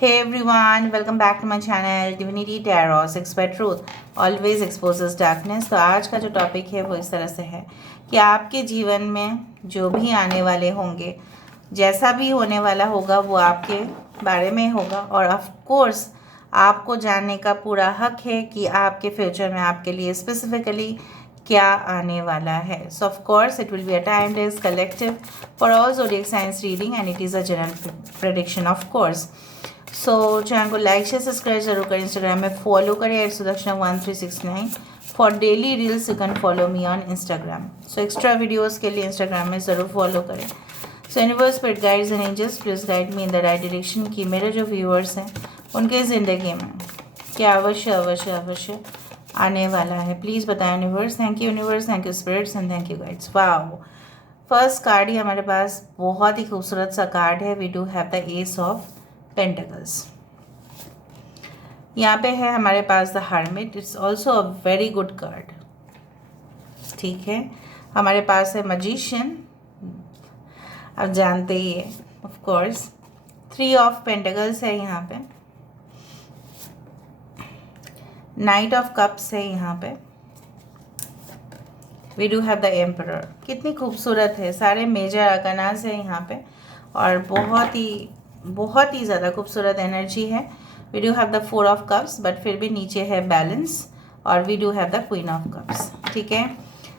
Hey everyone, welcome back to my channel Divinity Tarot 6 by Truth always exposes darkness। तो आज का जो topic है वो इस तरह से है कि आपके जीवन में जो भी आने वाले होंगे, जैसा भी होने वाला होगा वो आपके बारे में होगा और ऑफ कोर्स आपको जानने का पूरा हक है कि आपके फ्यूचर में आपके लिए स्पेसिफिकली क्या आने वाला है। So of course it will be a time days collective for all zodiac science reading and it is a general prediction of course. So channel को लाइक शेयर सब्सक्राइब जरूर करें, इंस्टाग्राम में फॉलो करें @sudaksha1369 for daily reels. You can follow me on Instagram. So extra videos के लिए Instagram में ज़रूर follow करें। So universe spirit guides and angels please guide me in the right direction कि मेरे जो व्यूअर्स हैं उनके ज़िंदगी में क्या अवश्य अवश्य अवश्य आने वाला है। प्लीज़ बताएं universe. Thank you universe, thank you spirits and thank you guides. Wow, first card ही हमारे पास बहुत ही खूबसूरत सा कार्ड है। We do have the ace of pentacles. यहाँ पे है हमारे पास the hermit. It's also a very good card. ठीक है, हमारे पास है मजिशियन, आप जानते ही है ऑफ कोर्स। 3 ऑफ पेंटिकल्स है यहाँ पे, नाइट ऑफ कप्स है यहाँ पे, we do have the emperor. कितनी खूबसूरत है, सारे मेजर अरकानास है यहाँ पे और बहुत ही ज़्यादा खूबसूरत एनर्जी है। We do have the 4 of cups but फिर भी नीचे है बैलेंस और we do have the queen of cups. ठीक है,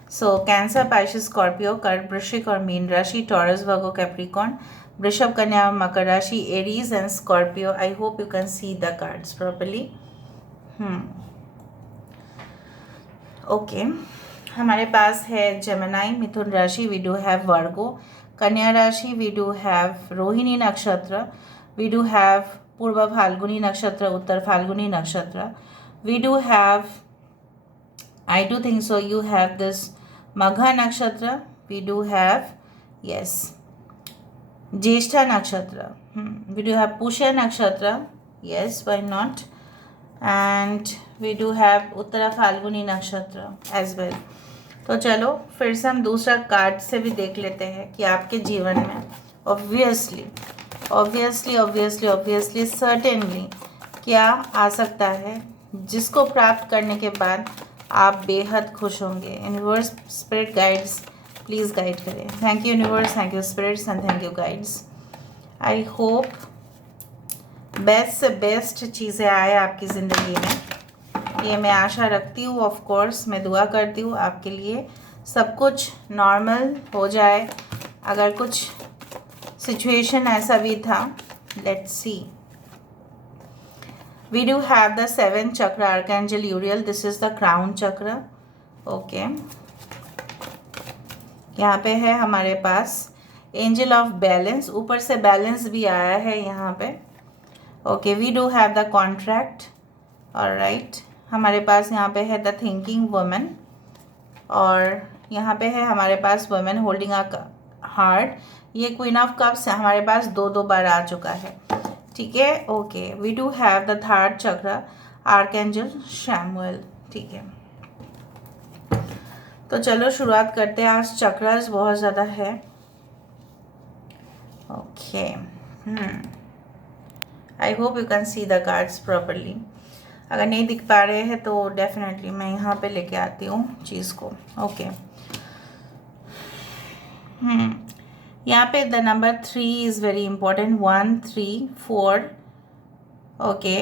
सो कैंसर, पाइसेस, स्कॉर्पियो, कर्क, वृश्चिक और मीन राशि, टॉरस, वर्गो, कैप्रिकॉर्न, वृषभ, कन्या, मकर राशि, Aries and Scorpio. I hope you can see the cards properly. Okay, हमारे पास है जेमिनाई, मिथुन राशि, वी डू हैव वर्गो, कन्या राशि, वी डू हैव रोहिणी नक्षत्र, वी डू हैव पूर्व फाल्गुनी नक्षत्र, Uttara Phalguni nakshatra, we do have, I do think so you have this Magha nakshatra, we do have yes Jyeshtha nakshatra, we do have Pushya nakshatra, yes why not, and we do have Uttara Phalguni nakshatra as well. तो चलो फिर से हम दूसरा card से भी देख लेते हैं कि आपके जीवन में obviously obviously obviously obviously certainly क्या आ सकता है जिसको प्राप्त करने के बाद आप बेहद खुश होंगे। Universe spirit guides please guide करें। Thank you universe, thank you spirits and thank you guides. I hope best से बेस्ट चीज़ें आए आपकी ज़िंदगी में, ये मैं आशा रखती हूँ। ऑफ कोर्स मैं दुआ करती हूँ आपके लिए सब कुछ नॉर्मल हो जाए। अगर कुछ सिचुएशन ऐसा भी था, let's see. We do have the 7th chakra, archangel Uriel, this is the crown chakra. Okay, यहाँ पे है हमारे पास एंजल ऑफ बैलेंस, ऊपर से बैलेंस भी आया है यहाँ पे। Okay, we do have the contract, alright. हमारे पास यहाँ पे है द थिंकिंग वुमन और यहाँ पे है हमारे पास वुमेन होल्डिंग अ हार्ट। ये क्वीन ऑफ कप्स हमारे पास दो बार आ चुका है। ठीक है, okay, we do have the 3rd chakra, archangel Samuel. ठीक है, तो चलो शुरुआत करते हैं। आज चक्रास बहुत ज़्यादा है। Okay, I hope you can see the cards properly. अगर नहीं दिख पा रहे हैं तो डेफिनेटली मैं यहाँ पे लेके आती हूँ चीज़ को। ओके, यहाँ पे the number 3 is very important, 1 3 4, okay,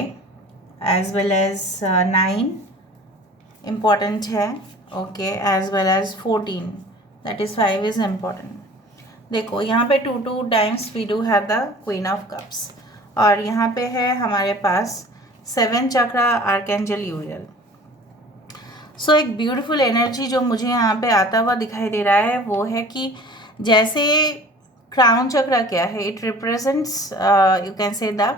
as well as 9 important है। Okay, as well as 14, that is 5 is important. देखो यहाँ पे 2 times we do have the queen of cups और यहाँ पे है हमारे पास 7 चक्र, आर्कएंजल यूरियल। सो एक ब्यूटीफुल एनर्जी जो मुझे यहाँ पे आता हुआ दिखाई दे रहा है वो है कि जैसे क्राउन चक्र क्या है, इट रिप्रेजेंट्स यू कैन से the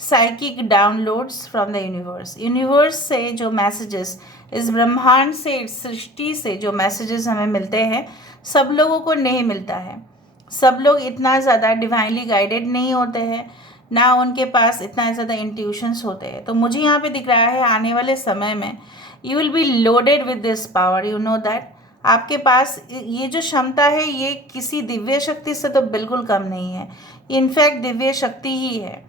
psychic downloads from the universe. Universe से जो मैसेजेस, इस ब्रह्मांड से, इस सृष्टि से जो मैसेजेस हमें मिलते हैं सब लोगों को नहीं मिलता है। सब लोग इतना ज़्यादा डिवाइनली गाइडेड नहीं होते हैं, ना उनके पास इतना ज़्यादा इंट्यूशंस होते हैं। तो मुझे यहाँ पे दिख रहा है आने वाले समय में you will be loaded with this power, you know that. आपके पास ये जो क्षमता है ये किसी दिव्य शक्ति से तो बिल्कुल कम नहीं है, इनफैक्ट दिव्य शक्ति ही है।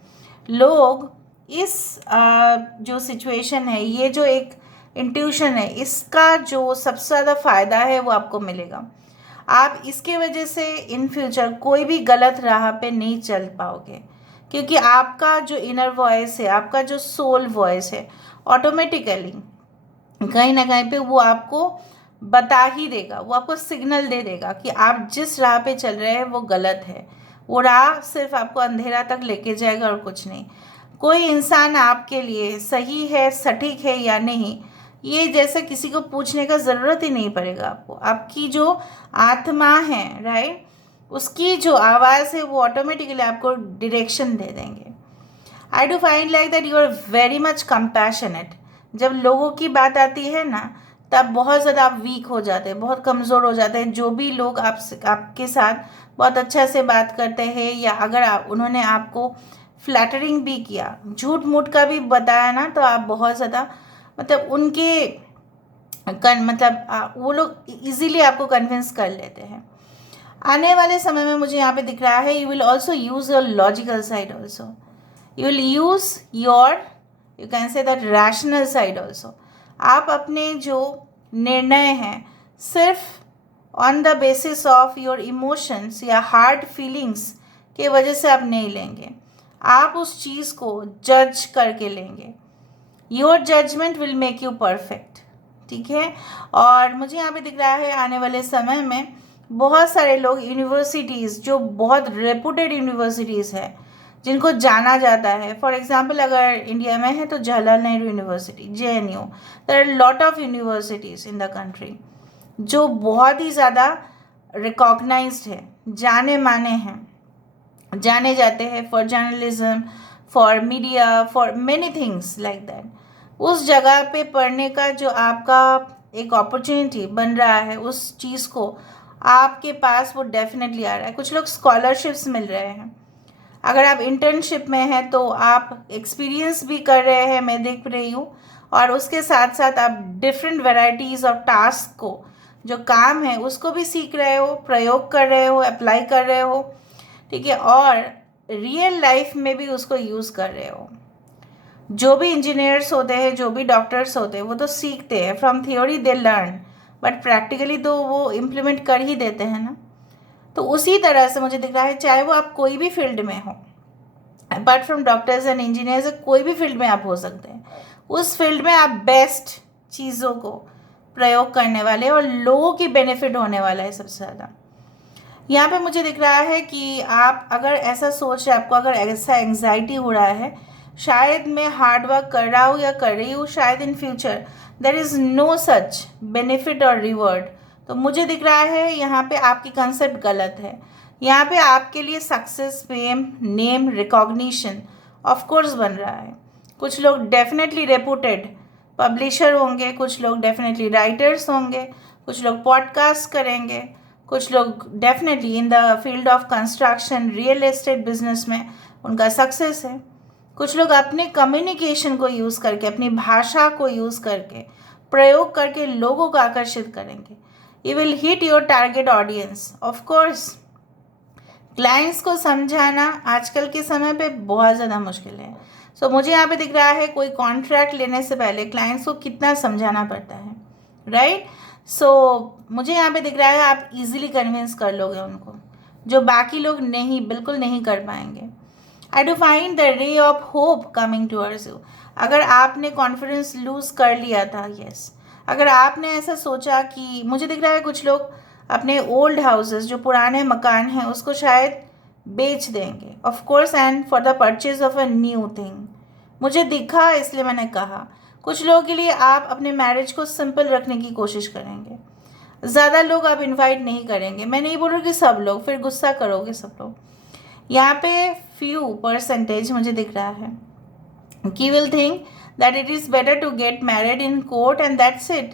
लोग इस जो सिचुएशन है, ये जो एक इंट्यूशन है, इसका जो सबसे ज़्यादा फ़ायदा है वो आपको मिलेगा। आप इसके वजह से इन फ्यूचर कोई भी गलत राह पे नहीं चल पाओगे, क्योंकि आपका जो इनर वॉइस है, आपका जो सोल वॉइस है, ऑटोमेटिकली कहीं ना कहीं पे वो आपको बता ही देगा, वो आपको सिग्नल दे देगा कि आप जिस राह पे चल रहे हैं वो गलत है। वो राह सिर्फ आपको अंधेरा तक लेके जाएगा और कुछ नहीं। कोई इंसान आपके लिए सही है, सटीक है या नहीं, ये जैसे किसी को पूछने का ज़रूरत ही नहीं पड़ेगा आपको। आपकी जो आत्मा है, राइट, उसकी जो आवाज़ है वो ऑटोमेटिकली आपको डायरेक्शन दे देंगे। I do find like that you are very much compassionate. जब लोगों की बात आती है ना, तब बहुत ज़्यादा आप वीक हो जाते हैं, बहुत कमज़ोर हो जाते हैं। जो भी लोग आपके साथ बहुत अच्छा से बात करते हैं, या अगर उन्होंने आपको फ्लैटरिंग भी किया, झूठ मूठ का भी बताया ना, तो आप बहुत ज़्यादा मतलब वो लोग इजीली आपको कन्विंस कर लेते हैं। आने वाले समय में मुझे यहाँ पे दिख रहा है, you will also use your logical side also, you will use your, you can say that rational side also. आप अपने जो निर्णय हैं सिर्फ on the basis of your emotions या हार्ड फीलिंग्स के वजह से आप नहीं लेंगे, आप उस चीज़ को जज करके लेंगे। Your judgement will make you perfect, ठीक है। और मुझे यहाँ पे दिख रहा है आने वाले समय में बहुत सारे लोग यूनिवर्सिटीज़, जो बहुत रेपुटेड यूनिवर्सिटीज़ है, जिनको जाना जाता है, फॉर एग्जांपल अगर इंडिया में है तो Jawaharlal Nehru university, JNU, there are lot of universities in the country जो बहुत ही ज़्यादा रिकॉग्नाइज्ड है, जाने माने हैं, जाने जाते हैं for journalism, for media, for many things like that. उस जगह पे पढ़ने का जो आपका एक अपॉर्चुनिटी बन रहा है, उस चीज़ को आपके पास वो डेफिनेटली आ रहा है। कुछ लोग स्कॉलरशिप्स मिल रहे हैं, अगर आप इंटर्नशिप में हैं तो आप एक्सपीरियंस भी कर रहे हैं, मैं देख रही हूँ, और उसके साथ साथ आप डिफरेंट वेराइटीज़ ऑफ टास्क को, जो काम है उसको भी सीख रहे हो, प्रयोग कर रहे हो, अप्लाई कर रहे हो, ठीक है, और रियल लाइफ में भी उसको यूज़ कर रहे हो। जो भी इंजीनियर्स होते हैं, जो भी डॉक्टर्स होते हैं, वो तो सीखते हैं, from theory they learn, but practically तो वो इम्प्लीमेंट कर ही देते हैं ना। तो उसी तरह से मुझे दिख रहा है, चाहे वो आप कोई भी फील्ड में हो, apart from doctors and engineers, कोई भी फील्ड में आप हो सकते हैं, उस फील्ड में आप बेस्ट चीज़ों को प्रयोग करने वाले और लोगों की बेनिफिट होने वाला है सबसे ज़्यादा। यहाँ पे मुझे दिख रहा है कि आप अगर ऐसा सोच रहे, आपको अगर ऐसा एंग्जाइटी हो रहा है, शायद मैं हार्ड वर्क कर रहा हूँ या कर रही हूँ, शायद in future there is no such benefit और रिवॉर्ड, तो मुझे दिख रहा है यहाँ पे आपकी कंसेप्ट गलत है। यहाँ पे आपके लिए success, fame, name, recognition of course बन रहा है। कुछ लोग डेफिनेटली रेपुटेड पब्लिशर होंगे, कुछ लोग डेफिनेटली राइटर्स होंगे, कुछ लोग पॉडकास्ट करेंगे, कुछ लोग definitely in the field of construction, real estate business में उनका सक्सेस है। कुछ लोग अपने कम्युनिकेशन को यूज़ करके, अपनी भाषा को यूज़ करके, प्रयोग करके लोगों को आकर्षित करेंगे। You will hit your target audience. Of course clients को समझाना आजकल के समय पे बहुत ज़्यादा मुश्किल है। सो मुझे यहाँ पे दिख रहा है, कोई कॉन्ट्रैक्ट लेने से पहले क्लाइंट्स को कितना समझाना पड़ता है, राइट। सो मुझे यहाँ पे दिख रहा है आप इजीली कन्विंस कर लोगे उनको, जो बाकी लोग नहीं, बिल्कुल नहीं कर पाएंगे। आई do find the ray of hope coming towards you. अगर आपने कॉन्फिडेंस लूज़ कर लिया था, यस, अगर आपने ऐसा सोचा कि, मुझे दिख रहा है कुछ लोग अपने ओल्ड हाउसेस, जो पुराने मकान हैं, उसको शायद बेच देंगे, of course, and for the purchase of a new thing. मुझे दिखा इसलिए मैंने कहा। कुछ लोगों के लिए आप अपने मैरिज को सिंपल रखने की कोशिश करेंगे, ज़्यादा लोग आप इनवाइट नहीं करेंगे। मैं नहीं बोल रही कि सब लोग, फिर गुस्सा करोगे सब लोग। यहाँ पे फ्यू परसेंटेज मुझे दिख रहा है कि will think that it is better to get married in court and that's it,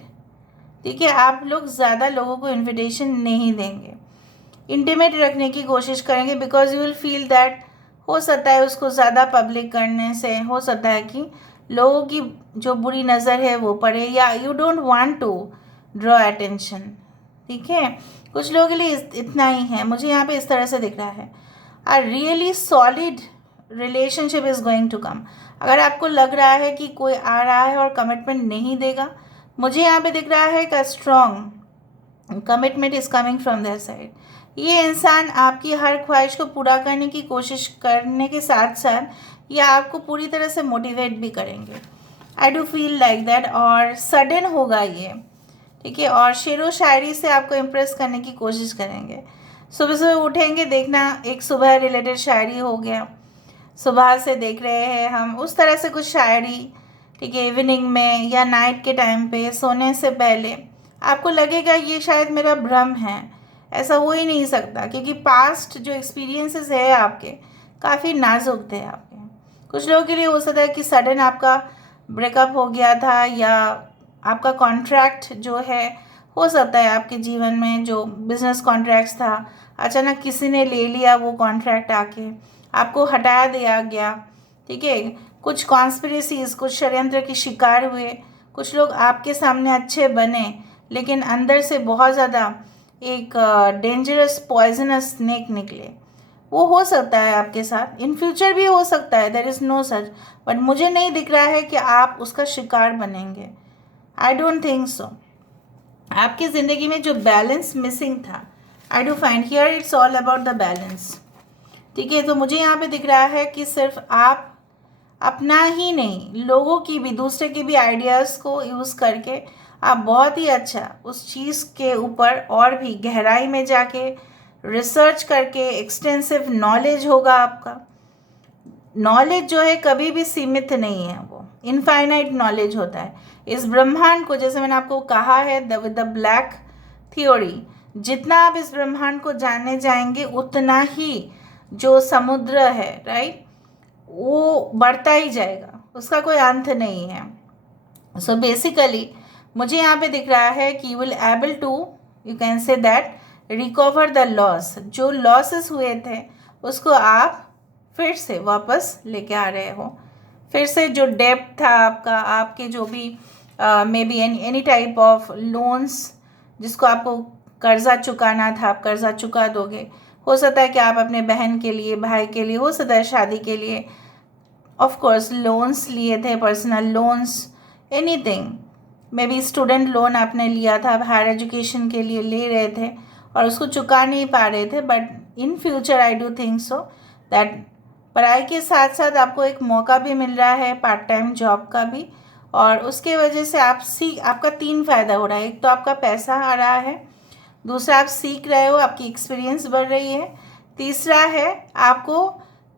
ठीक है। आप लोग ज़्यादा लोगों को इन्विटेशन नहीं देंगे, इंटीमेट रखने की कोशिश करेंगे, because you will feel that हो सकता है उसको ज़्यादा पब्लिक करने से हो सकता है कि लोगों की जो बुरी नज़र है वो पड़े, या you don't want to draw attention, ठीक है। कुछ लोगों के लिए इतना ही है। मुझे यहाँ पे इस तरह से दिख रहा है, a really solid relationship is going to come. अगर आपको लग रहा है कि कोई आ रहा है और कमिटमेंट नहीं देगा, मुझे यहाँ पे दिख रहा है कि strong commitment is coming from their side. ये इंसान आपकी हर ख्वाहिश को पूरा करने की कोशिश करने के साथ साथ ये आपको पूरी तरह से मोटिवेट भी करेंगे। I do feel like that. और सडन होगा ये, ठीक है, और शेरो शायरी से आपको इम्प्रेस करने की कोशिश करेंगे। सुबह सुबह उठेंगे, देखना एक सुबह रिलेटेड शायरी हो गया, सुबह से देख रहे हैं हम उस तरह से कुछ शायरी, ठीक है, इवनिंग में या नाइट के टाइम पे सोने से पहले आपको लगेगा ये शायद मेरा भ्रम है, ऐसा हो ही नहीं सकता, क्योंकि पास्ट जो एक्सपीरियंसेस है आपके काफ़ी नाजुक थे आपके। कुछ लोगों के लिए हो सकता है कि सडन आपका ब्रेकअप हो गया था, या आपका कॉन्ट्रैक्ट जो है हो सकता है आपके जीवन में जो बिजनेस कॉन्ट्रैक्ट्स था, अचानक किसी ने ले लिया वो कॉन्ट्रैक्ट, आके आपको हटा दिया गया, ठीक है। कुछ कॉन्स्पिरेसीज, कुछ षड्यंत्र के शिकार हुए, कुछ लोग आपके सामने अच्छे बने लेकिन अंदर से बहुत ज़्यादा एक डेंजरस पॉइजनस स्नेक निकले। वो हो सकता है आपके साथ, इन फ्यूचर भी हो सकता है, there is no such, but मुझे नहीं दिख रहा है कि आप उसका शिकार बनेंगे। I don't think so. आपकी ज़िंदगी में जो बैलेंस मिसिंग था, आई do find here it's all about the balance, ठीक है। तो मुझे यहाँ पे दिख रहा है कि सिर्फ आप अपना ही नहीं, लोगों की भी, दूसरे के भी आइडियाज़ को यूज़ करके आप बहुत ही अच्छा उस चीज़ के ऊपर और भी गहराई में जाके रिसर्च करके, एक्सटेंसिव नॉलेज होगा आपका। नॉलेज जो है कभी भी सीमित नहीं है, वो इनफाइनाइट नॉलेज होता है। इस ब्रह्मांड को, जैसे मैंने आपको कहा है विद द ब्लैक थ्योरी, जितना आप इस ब्रह्मांड को जानने जाएंगे उतना ही जो समुद्र है, राइट, वो बढ़ता ही जाएगा, उसका कोई अंत नहीं है। सो बेसिकली मुझे यहाँ पे दिख रहा है कि you will able to, you can say that, recover the loss. जो लॉसेस हुए थे उसको आप फिर से वापस लेके आ रहे हो, फिर से जो डेब्ट था आपका, आपके जो भी may be any type of loans जिसको आपको कर्जा चुकाना था, आप कर्जा चुका दोगे। हो सकता है कि आप अपने बहन के लिए, भाई के लिए, हो सकता है शादी के लिए ऑफ कोर्स लोन्स लिए थे, personal loans, anything, may be student loan आपने लिया था, हायर एजुकेशन के लिए ले रहे थे और उसको चुका नहीं पा रहे थे। But in future I do think so that पढ़ाई के साथ साथ आपको एक मौका भी मिल रहा है पार्ट टाइम जॉब का भी, और उसके वजह से आपका 3 फ़ायदा हो रहा है। एक तो आपका पैसा आ रहा है, दूसरा आप सीख रहे हो, आपकी एक्सपीरियंस बढ़ रही है, तीसरा है आपको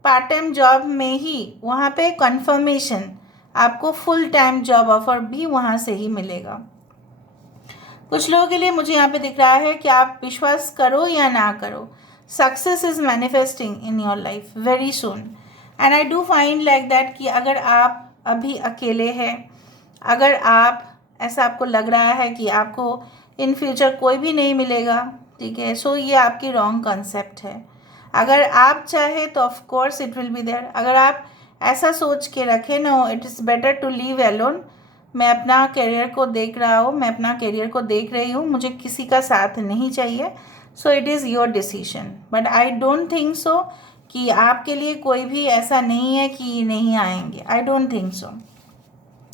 पार्ट टाइम जॉब में ही वहाँ पे कंफर्मेशन, आपको फुल टाइम जॉब ऑफर भी वहाँ से ही मिलेगा। कुछ लोगों के लिए मुझे यहाँ पे दिख रहा है कि आप विश्वास करो या ना करो, success is manifesting in your life very soon. And I do find like that कि अगर आप अभी अकेले हैं, अगर आप ऐसा आपको लग रहा है कि आपको इन फ्यूचर कोई भी नहीं मिलेगा, ठीक है, सो ये आपकी रॉन्ग कंसेप्ट है। अगर आप चाहे तो of course it will be there. अगर आप ऐसा सोच के रखें, no it is better to leave alone, मैं अपना करियर को देख रहा हूँ, मैं अपना करियर को देख रही हूँ, मुझे किसी का साथ नहीं चाहिए, so it is your decision. But I don't think so कि आपके लिए कोई भी ऐसा नहीं है कि नहीं आएंगे, I don't think so.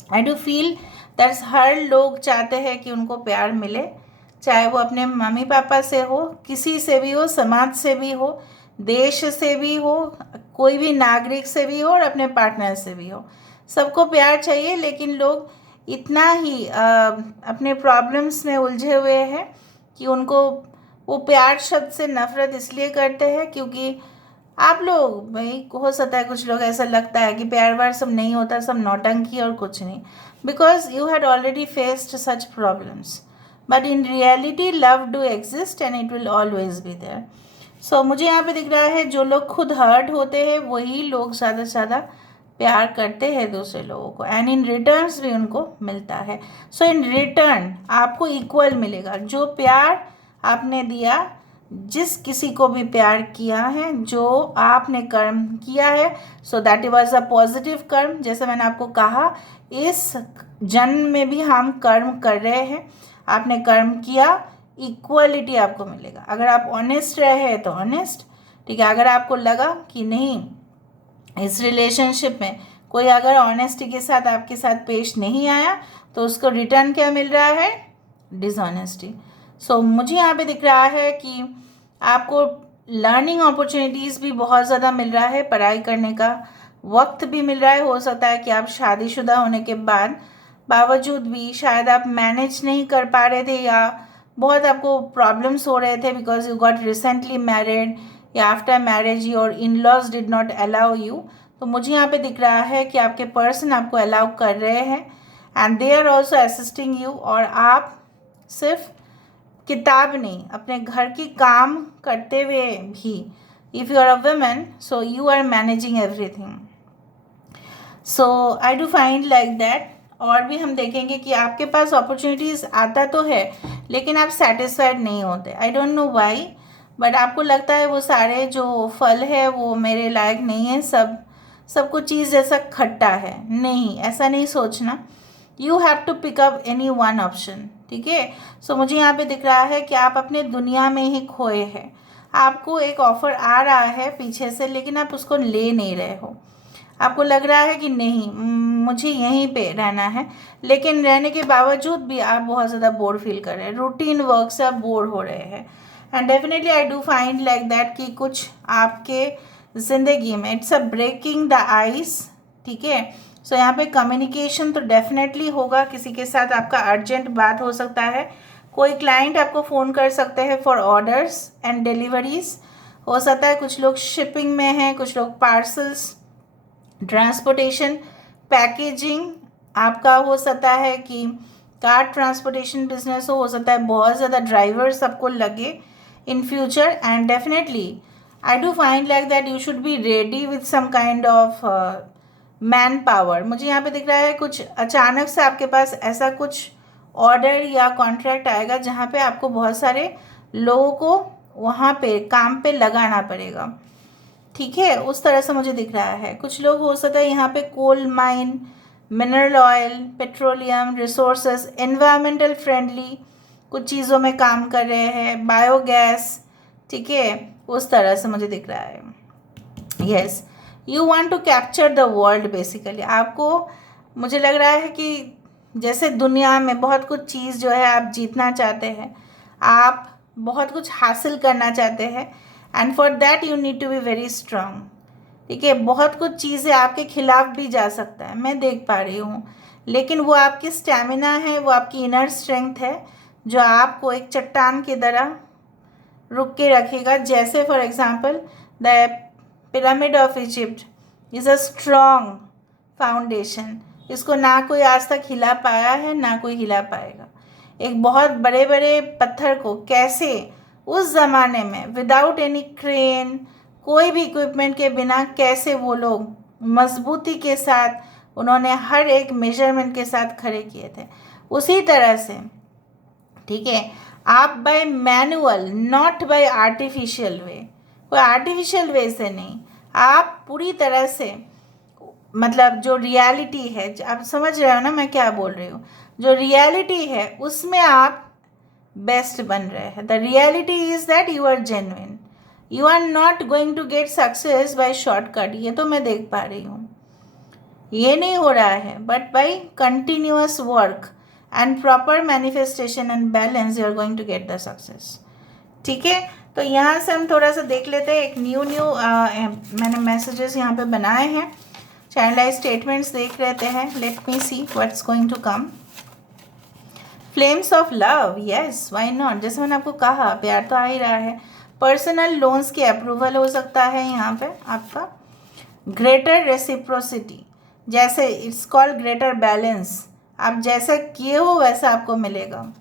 I do feel that's her लोग चाहते हैं कि उनको प्यार मिले, चाहे वो अपने मम्मी पापा से हो, किसी से भी हो, समाज से भी हो, देश से भी हो, कोई भी नागरिक से भी हो और अपने पार्टनर से भी हो, सबको प्यार चाहिए। लेकिन लोग इतना ही अपने प्रॉब्लम्स में उलझे हुए हैं कि उनको वो प्यार शब्द से नफ़रत इसलिए करते हैं क्योंकि आप लोग, भाई हो सकता है कुछ लोग ऐसा लगता है कि प्यार व्यार सब नहीं होता, सब नौटंकी और कुछ नहीं, because you had already faced such problems. But in reality love do exist and it will always be there. So मुझे यहाँ पे दिख रहा है जो लोग खुद हर्ट होते हैं वही लोग ज़्यादा से ज़्यादा प्यार करते हैं दूसरे लोगों को, एंड इन रिटर्न्स भी उनको मिलता है। सो इन रिटर्न आपको इक्वल मिलेगा। जो प्यार आपने दिया, जिस किसी को भी प्यार किया है, जो आपने कर्म किया है, so that was a positive कर्म। जैसे मैंने आपको कहा, इस जन्म में भी हम कर्म कर रहे हैं, आपने कर्म किया, इक्वलिटी आपको मिलेगा। अगर आप ऑनेस्ट रहे तो ऑनेस्ट, ठीक है। अगर आपको लगा कि नहीं इस रिलेशनशिप में कोई अगर ऑनेस्टी के साथ आपके साथ पेश नहीं आया तो उसको रिटर्न क्या मिल रहा है? डिसऑनेस्टी। सो मुझे यहाँ पे दिख रहा है कि आपको लर्निंग अपॉर्चुनिटीज़ भी बहुत ज़्यादा मिल रहा है, पढ़ाई करने का वक्त भी मिल रहा है। हो सकता है कि आप शादीशुदा होने के बाद बावजूद भी शायद आप मैनेज नहीं कर पा रहे थे या बहुत आपको प्रॉब्लम्स हो रहे थे because you got recently married या after marriage your in laws did not allow you. तो मुझे यहाँ पे दिख रहा है कि आपके पर्सन आपको अलाउ कर रहे हैं and they are also assisting you. और आप सिर्फ किताब नहीं, अपने घर की काम करते हुए भी, if you are a women so you are managing everything. So I do find like that. और भी हम देखेंगे कि आपके पास अपॉर्चुनिटीज़ आता तो है लेकिन आप सेटिस्फाइड नहीं होते। आई डोंट नो वाई, बट आपको लगता है वो सारे जो फल है वो मेरे लायक नहीं है, सब कुछ चीज़ जैसा खट्टा है। नहीं, ऐसा नहीं सोचना। You have to pick up any one option, ठीक है। सो मुझे यहाँ पे दिख रहा है कि आप अपने दुनिया में ही खोए हैं। आपको एक ऑफ़र आ रहा है पीछे से लेकिन आप उसको ले नहीं रहे हो। आपको लग रहा है कि नहीं, मुझे यहीं पे रहना है, लेकिन रहने के बावजूद भी आप बहुत ज़्यादा बोर फील कर रहे हैं, रूटीन वर्क से आप बोर हो रहे हैं। And definitely I do find like that कि कुछ आपके ज़िंदगी में it's a breaking the ice, ठीक है। सो यहाँ पे कम्युनिकेशन तो डेफिनेटली होगा, किसी के साथ आपका अर्जेंट बात हो सकता है, कोई क्लाइंट आपको फ़ोन कर सकते हैं फॉर ऑर्डर्स एंड डिलीवरीज हो सकता है। कुछ लोग शिपिंग में हैं, कुछ लोग पार्सल्स, ट्रांसपोर्टेशन, पैकेजिंग आपका हो सकता है कि कार ट्रांसपोर्टेशन बिजनेस हो सकता है बहुत ज़्यादा ड्राइवर्स आपको लगे in future. And definitely I do find like that you should be ready with some kind of man power. मुझे यहाँ पे दिख रहा है कुछ अचानक से आपके पास ऐसा कुछ ऑर्डर या कॉन्ट्रैक्ट आएगा जहाँ पे आपको बहुत सारे लोगों को वहाँ पे काम पे लगाना पड़ेगा, ठीक है। उस तरह से मुझे दिख रहा है। कुछ लोग हो सकता है यहाँ पे coal mine, mineral oil, petroleum resources, environmental friendly कुछ चीज़ों में काम कर रहे हैं, बायोगैस, ठीक है। उस तरह से मुझे दिख रहा है। Yes, you want to capture the world basically. आपको मुझे लग रहा है कि जैसे दुनिया में बहुत कुछ चीज़ जो है आप जीतना चाहते हैं, आप बहुत कुछ हासिल करना चाहते हैं and for that you need to be very strong, ठीक है। बहुत कुछ चीज़ें आपके खिलाफ भी जा सकता है, मैं देख पा रही हूँ, लेकिन वो आपकी स्टैमिना है, वो आपकी इनर स्ट्रेंथ है जो आपको एक चट्टान की तरह रुक के रखेगा। जैसे for example the pyramid of Egypt is a strong foundation, इसको ना कोई आज तक हिला पाया है ना कोई हिला पाएगा। एक बहुत बड़े बड़े पत्थर को कैसे उस ज़माने में विदाउट एनी क्रेन, कोई भी इक्विपमेंट के बिना कैसे वो लोग मजबूती के साथ उन्होंने हर एक मेजरमेंट के साथ खड़े किए थे, उसी तरह से, ठीक है। आप by manual, not by artificial way, कोई आर्टिफिशियल वे से नहीं, आप पूरी तरह से, मतलब जो रियलिटी है, आप समझ रहे हो ना मैं क्या बोल रही हूँ, जो रियलिटी है उसमें आप बेस्ट बन रहे हैं। The reality is that you are genuine, you are not going to get success by shortcut. ये तो मैं देख पा रही हूँ, ये नहीं हो रहा है, but by continuous work and proper manifestation and balance you are going to get the success, ठीक है। तो यहाँ से हम थोड़ा सा देख लेते हैं, एक न्यू मैंने मैसेजेस यहाँ पे बनाए हैं, चैनलाइज स्टेटमेंट्स देख लेते हैं। Let me see what's going to come. Flames of love, yes why not, जैसे मैंने आपको कहा प्यार तो आ ही रहा है। पर्सनल लोन्स की अप्रूवल हो सकता है यहाँ पे आपका। ग्रेटर रेसिप्रोसिटी, जैसे इट्स कॉल्ड ग्रेटर बैलेंस, आप जैसा किए हो वैसा आपको मिलेगा।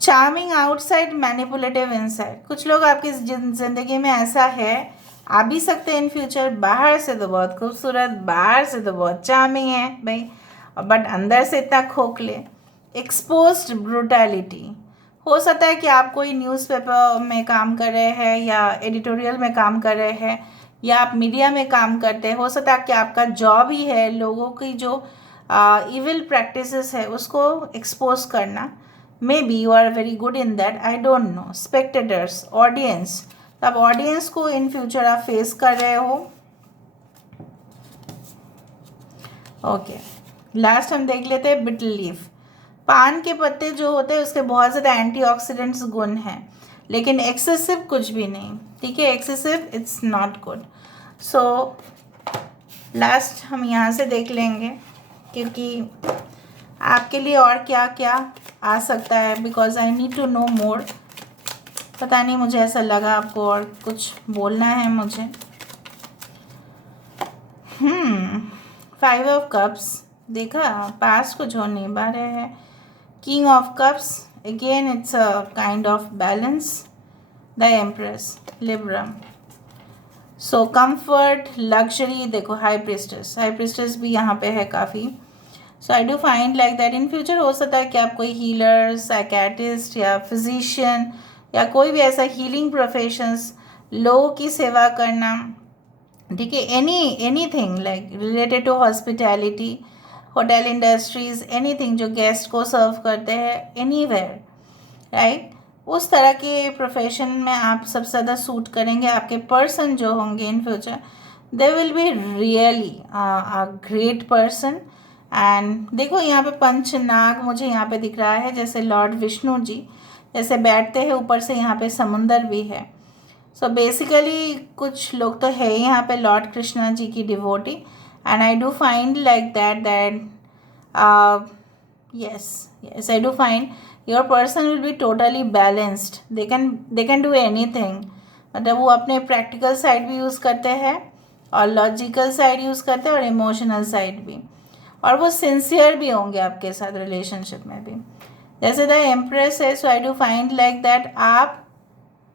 चार्मिंग आउटसाइड, मैनिपुलेटिव इनसाइड, कुछ लोग आपकी ज़िंदगी में ऐसा है, आ भी सकते हैं इन फ्यूचर, बाहर से तो बहुत खूबसूरत, बाहर से तो बहुत चार्मिंग है भाई, बट अंदर से इतना खोखले। एक्सपोज्ड ब्रूटैलिटी, हो सकता है कि आप कोई न्यूज़पेपर में काम कर रहे हैं या एडिटोरियल में काम कर रहे हैं या आप मीडिया में काम करते हैं, हो सकता है कि आपका जॉब ही है लोगों की जो इविल प्रैक्टिसेस है उसको एक्सपोज करना। May be you are very good in that, I don't know. Spectators, audience, तब ऑडियंस को इन फ्यूचर आप फेस कर रहे हो। ओके, लास्ट हम देख लेते हैं बिटल लीफ। पान के पत्ते जो होते हैं उसके बहुत ज़्यादा एंटीऑक्सीडेंट्स गुण हैं, लेकिन एक्सेसिव कुछ भी नहीं, ठीक है, excessive it's not good. So last हम यहाँ से देख लेंगे, क्योंकि आपके लिए और क्या क्या आ सकता है, because I need to know more. पता नहीं, मुझे ऐसा लगा आपको और कुछ बोलना है मुझे। 5 ऑफ कप्स देखा, पास कुछ हो नहीं पा रहे हैं। King of cups, again it's a kind of balance. The empress, libram. So comfort, luxury, देखो हाई प्रिस्टेस भी यहाँ पे है काफ़ी। So I do find like that in future हो सकता है कि आप कोई हीलर, साइकेट्रिस्ट या फिजिशियन या कोई भी ऐसा हीलिंग प्रोफेशंस, लोगों की सेवा करना, ठीक है, anything like related to hospitality, hotel industries, anything जो गेस्ट को सर्व करते हैं, एनीवेयर, राइट, उस तरह के प्रोफेशन में आप सबसे ज़्यादा सूट करेंगे। आपके पर्सन जो होंगे in future, they will be really a great person. And देखो यहाँ पे पंचनाग मुझे यहाँ पे दिख रहा है, जैसे लॉर्ड विष्णु जी जैसे बैठते हैं, ऊपर से यहाँ पे समुंदर भी है। सो बेसिकली कुछ लोग तो है यहाँ पे लॉर्ड कृष्णा जी की devotee, and I do find like that yes, I do find your person will be totally balanced. They can do anything. मतलब वो अपने प्रैक्टिकल साइड भी यूज़ करते हैं और लॉजिकल साइड यूज़ करते हैं और इमोशनल साइड भी, और वो सिंसियर भी होंगे आपके साथ रिलेशनशिप में भी, जैसे द एम्प्रेस है। So I do find like that आप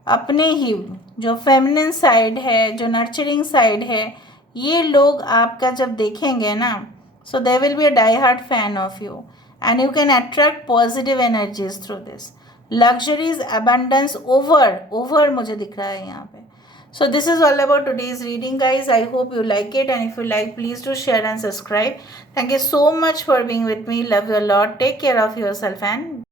अपने ही जो फेमिनिन साइड है, जो नर्चरिंग साइड है, ये लोग आपका जब देखेंगे ना, so they will be a die hard fan of you, and you can attract positive energies through this. Luxuries, abundance, over मुझे दिख रहा है यहाँ पे. So this is all about today's reading, guys. I hope you like it, and if you like, please do share and subscribe. Thank you so much for being with me. Love you a lot. Take care of yourself and